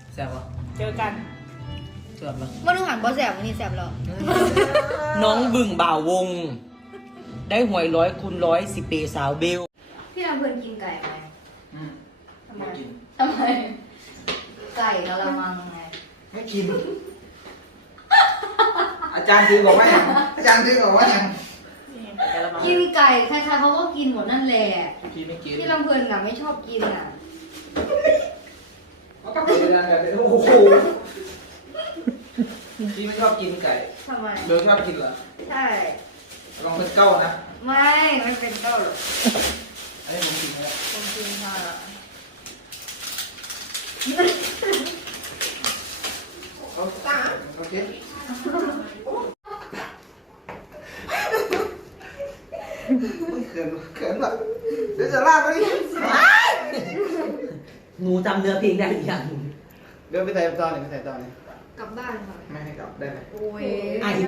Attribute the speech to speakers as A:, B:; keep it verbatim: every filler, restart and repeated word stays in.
A: แซ่บปะ
B: เจอกัน
A: แซ่บปะ
C: ว่าดูหันบอสแสบวันนี้แสบหรอ
A: น้องบึ่งบ่าววง ได้หวยร้อยคูณร้อยสิเปสาวเบล
C: พี่น้ำเพื่อนกินไก่ไหม
A: อืม
C: ทำไม
A: ไม่กิน
C: ทำไมไก่กะละมังไง
A: ไม่กิน อาจารย์ซื้อบอกว่าอย่างอาจารย์ซื้อบอกว่าอย่าง
C: กินไก่ใครๆเขาก็กินหมดนั่นแหละ
A: พี่ไม่กิน
C: พี่ลำเพลินน่ะไม่ชอบกินอ่ะ
A: เขาก็เป็นอาจารย์โอ้โหพี่ไม่ชอบกินไก่
C: ทำไม
A: เบลชอบกินเหรอ
C: ใช่
A: ลองเป็นเก้านะ
C: ไม่ไม่เป็นเก้าหรอก
A: อันนี้ผมกินแล้ว
C: ผมกินค่ะ
A: เขาตาเขาเจ็บเขินเขินแบบเดี๋ยวจะลากไปดิ
D: หนูจำเนื้อเพลงได้หรือยัง
A: เดี๋ยวไปใส่ตอนไหนไปใส่ตอนไหน
C: กลับบ้านค่ะ
A: ไม่ให้กลับได้ไหม
C: โอ้ย
D: อ่ะ